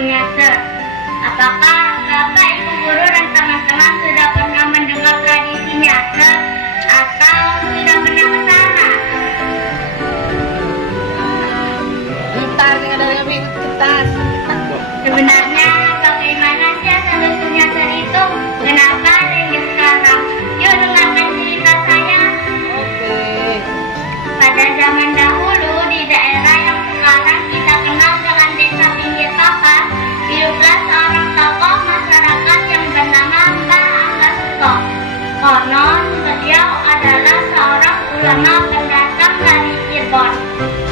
Nyata. Apakah Bapak, Ibu guru dan teman-teman sudah pernah mendengar tradisi Nyata atau sudah pernah ke sana? Ntar dengan adanya ikut kertas. Sebenarnya bagaimana sih asal-usul Nyata itu? Kenapa hingga sekarang? Yuk dengarkan cerita saya. Oke. Pada zaman dahulu di daerah yang sekarang kita kenal dengan desa pinggir papan, hiduplah seorang tokoh masyarakat yang bernama Mbah Angga Suto. Konon beliau adalah seorang ulama pendatang dari Cirebon.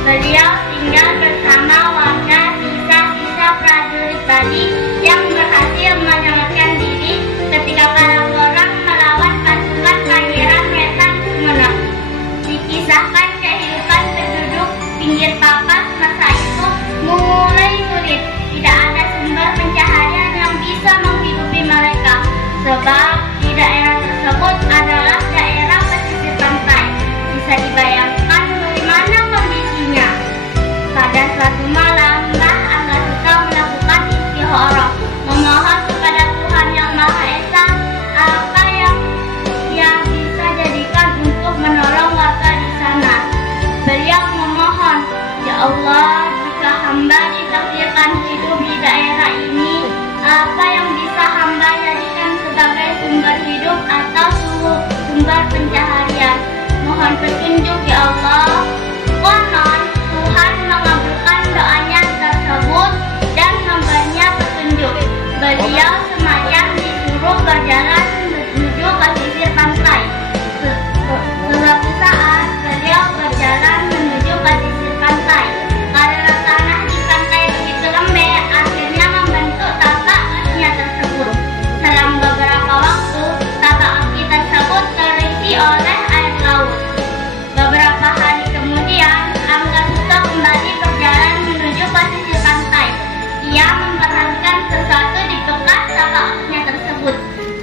Beliau tinggal bersama warga sisa-sisa prajurit Bali yang berhasil menyelamatkan diri ketika para orang melawan pasukan Pangeran Wetan Sumenep. Dikisahkan kehidupan penduduk pinggir papan masa itu mulai sulit. Tidak ada sumber pencaharian yang bisa menghidupi mereka, sebab di daerah tersebut adalah daerah pesisir pantai. Bisa dibayangkan bagaimana kondisinya. Pada suatu malam, Mbah Angga Suto melakukan istikharah, memohon kepada Tuhan Yang Maha Esa apa yang ia bisa jadikan untuk menolong warga di sana. Beliau memohon, "Ya Allah, jika hamba ditakdirkan hidup di daerah ini, apa yang bisa hamba jadikan sebagai sumber hidup atau sumber pencaharian? Mohon petunjuk ya Allah." Konon Tuhan mengabulkan doanya tersebut dan memberinya petunjuk. Beliau semacam disuruh berjalan menuju ke sisir pantai. Suatu saat beliau berjalan menuju ke sisir pantai. Karena tanah di pantai begitu lembek, akhirnya membentuk tapak kakinya tersebut. Selang beberapa waktu, tapak kaki tersebut terisi oleh air laut. Beberapa hari kemudian, Angga Suto kembali berjalan menuju ke sisir pantai. Ia memperhatikan sesuatu di bekas tapak kakinya tersebut.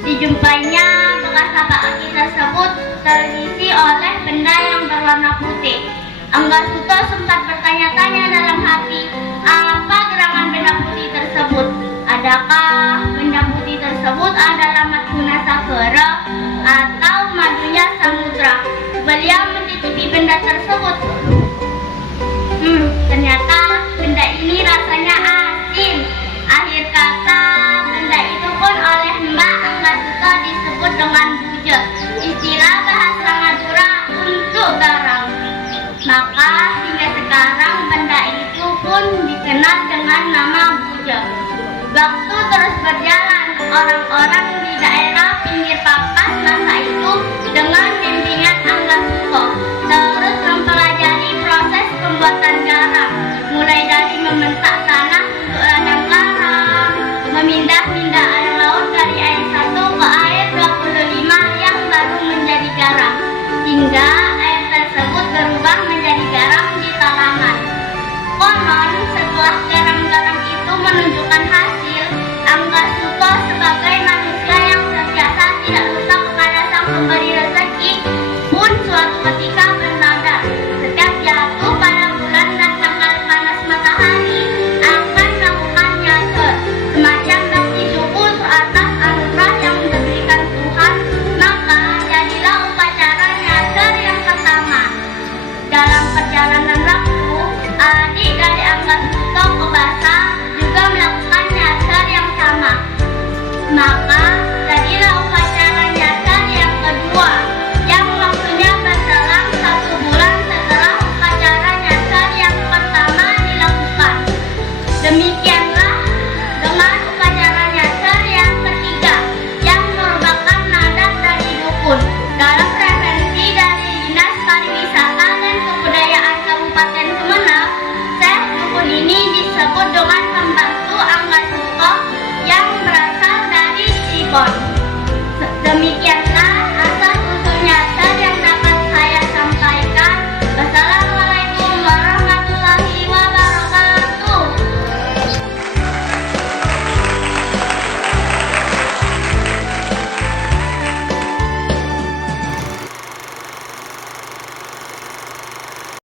Dijumpainya bekas tapak kaki tersebut terisi oleh benda yang berwarna putih. Angga Suto sempat bertanya-tanya dalam hati, apa gerangan benda putih tersebut? Adakah benda putih tersebut adalah Matuna Sakura atau madunya samudra? Beliau mencicipi benda tersebut. Ternyata benda ini rasanya asin. Akhir kata, benda itu pun oleh Mbah Angga Suto disebut dengan bujel, istilah bahasa Madura untuk garang. Maka hingga sekarang benda itu pun dikenal dengan nama bujel. Waktu terus berjalan, orang-orang di daerah pinggir papan masa itu dengan bimbingan Angga Suto terus mempelajari proses pembuatan garam, mulai dari membentak tanah untuk ladang garam, memindah-mindah air laut dari air 1 ke air 25 yang baru menjadi garam, hingga air tersebut berubah menjadi garam di talangan. Konon setelah garam-garam itu menunjukkan hasil, Angga Suto sebagai manusia yang sentiasa tidak lupa kepada Sang Pemberi rezeki pun suatu ketika bernada, setiap jatuh pada bulan dan tanggal panas matahari akan melakukan nyata, semacam bakti syukur atas anugerah yang diberikan Tuhan. Maka jadilah upacara nyata yang pertama. Dalam perjalanan waktu, adik dari Angga Suto ke Basa juga melakukan nyata yang sama. Maka jadilah upacara nyata yang kedua, yang waktunya berselang 1 bulan setelah upacara nyata yang pertama dilakukan. Demikian